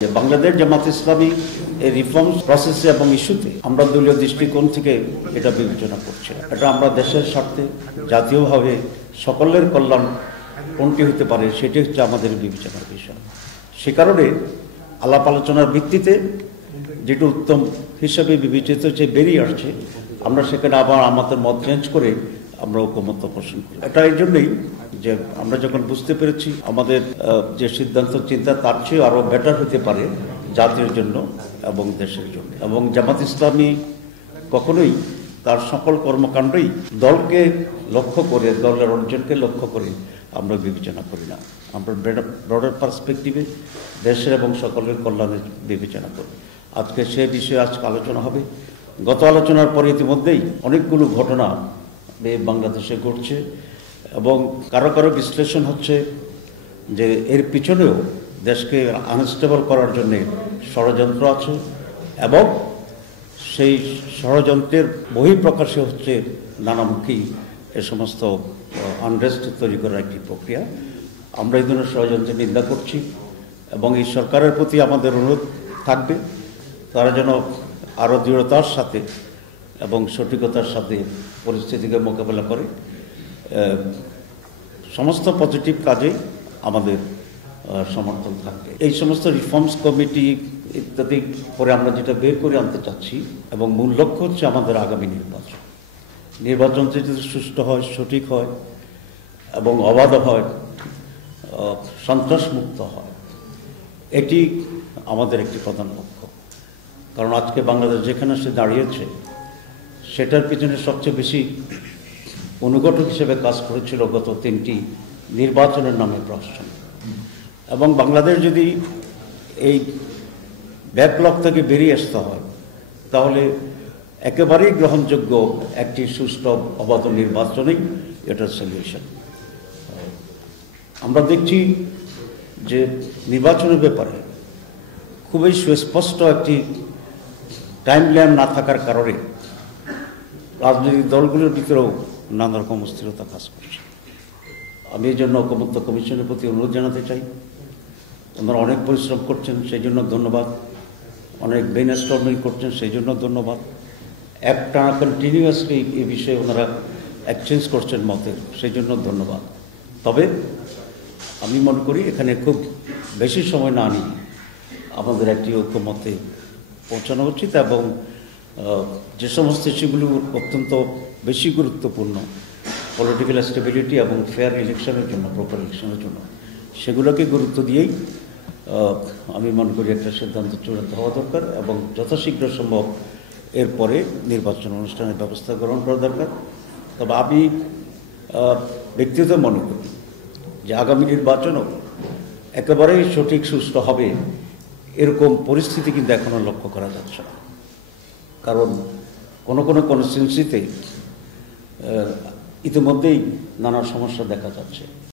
বাংলাদেশ জামাত ইসলামী এই রিফর্ম প্রসেসে এবং ইস্যুতে আমরা দলীয় দৃষ্টিকোণ থেকে এটা বিবেচনা করছি। এটা আমরা দেশের স্বার্থে জাতীয়ভাবে সকলের কল্যাণ কোনটি হতে পারে সেটি হচ্ছে আমাদের বিবেচনার বিষয়। সে কারণে আলাপ আলোচনার ভিত্তিতে যেটা উত্তম হিসেবে বিবেচিত হচ্ছে বেরিয়ে আসছে, আমরা সেখানে আবার আমাদের মত চেঞ্জ করে আমরা ঐকমত্য পোষণ করি। এটা এই জন্যই যে আমরা যখন বুঝতে পেরেছি আমাদের যে সিদ্ধান্ত চিন্তা তার চেয়ে আরও বেটার হতে পারে জাতির জন্য এবং দেশের জন্য। এবং জামাত ইসলামী কখনোই তার সকল কর্মকাণ্ডই দলকে লক্ষ্য করে, দলের অর্জনকে লক্ষ্য করে আমরা বিবেচনা করি না। আমরা ব্রডার পার্সপেক্টিভে দেশের এবং সকলের কল্যাণের বিবেচনা করি। আজকে সে বিষয়ে আজকে আলোচনা হবে। গত আলোচনার পরে ইতিমধ্যেই অনেকগুলো ঘটনা বাংলাদেশে ঘটছে এবং কারো কারো বিশ্লেষণ হচ্ছে যে এর পিছনেও দেশকে আনস্টেবল করার জন্য ষড়যন্ত্র আছে এবং সেই ষড়যন্ত্রের বহিঃপ্রকাশে হচ্ছে নানামুখী এ সমস্ত আনরেস্ট তৈরি করার একটি প্রক্রিয়া। আমরা এই ধরনের ষড়যন্ত্রের নিন্দা করছি এবং এই সরকারের প্রতি আমাদের অনুরোধ থাকবে তারা যেন আরও দৃঢ়তার সাথে এবং সঠিকতার সাথে পরিস্থিতিকে মোকাবেলা করে। সমস্ত পজিটিভ কাজে আমাদের সমর্থন থাকবে। এই সমস্ত রিফর্মস কমিটি ইত্যাদি পরে আমরা যেটা বের করে আনতে চাচ্ছি এবং মূল লক্ষ্য হচ্ছে আমাদের আগামী নির্বাচন যদি সুষ্ঠু হয়, সঠিক হয় এবং অবাধ হয়, সন্ত্রাসমুক্ত হয়, এটি আমাদের একটি প্রধান লক্ষ্য। কারণ আজকে বাংলাদেশ যেখানে সে দাঁড়িয়েছে সেটার পিছনে সবচেয়ে বেশি অনুঘটক হিসেবে কাজ করেছিল গত 3টি নির্বাচনের নামে প্রহসন। এবং বাংলাদেশ যদি এই ব্যাকলগ থেকে বেরিয়ে আসতে হয় তাহলে একেবারেই গ্রহণযোগ্য একটি সুষ্ঠু অবাধ নির্বাচনেই এটার সলিউশন। আমরা দেখছি যে নির্বাচনের ব্যাপারে খুবই সুস্পষ্ট একটি টাইমলাইন না থাকার কারণে রাজনৈতিক দলগুলোর ভিতরেও নানা রকম অস্থিরতা কাজ করছে। আমি এই জন্য ঐকমত্য কমিশনের প্রতি অনুরোধ জানাতে চাই, ওনারা অনেক পরিশ্রম করছেন, সেই জন্য ধন্যবাদ। অনেক ব্রেইনস্টর্মিং করছেন, সেই জন্য ধন্যবাদ। একটানা কন্টিনিউয়াসলি এই বিষয়ে ওনারা এক্সচেঞ্জ করছেন মতের, সেই জন্য ধন্যবাদ। তবে আমি মনে করি এখানে খুব বেশি সময় না নিয়ে আমাদের একটি ঐকমত্যে পৌঁছানো উচিত এবং যে সমস্ত ইস্যুগুলো অত্যন্ত বেশি গুরুত্বপূর্ণ পলিটিক্যাল স্টেবিলিটি এবং ফেয়ার ইলেকশনের জন্য, প্রপার ইলেকশনের জন্য, সেগুলোকে গুরুত্ব দিয়েই আমি মনে করি একটা সিদ্ধান্ত চূড়ান্ত হওয়া দরকার এবং যথাশীঘ্র সম্ভব এরপরে নির্বাচন অনুষ্ঠানের ব্যবস্থা গ্রহণ করা দরকার। তবে আমি ব্যক্তিগত মনে করি যে আগামী নির্বাচনও একেবারেই সঠিক সুষ্ঠু হবে এরকম পরিস্থিতি কিন্তু এখনও লক্ষ্য করা যাচ্ছে না। কারণ কোনো কনস্টিটিউয়েন্সিতে ইতিমধ্যেই নানা সমস্যা দেখা যাচ্ছে।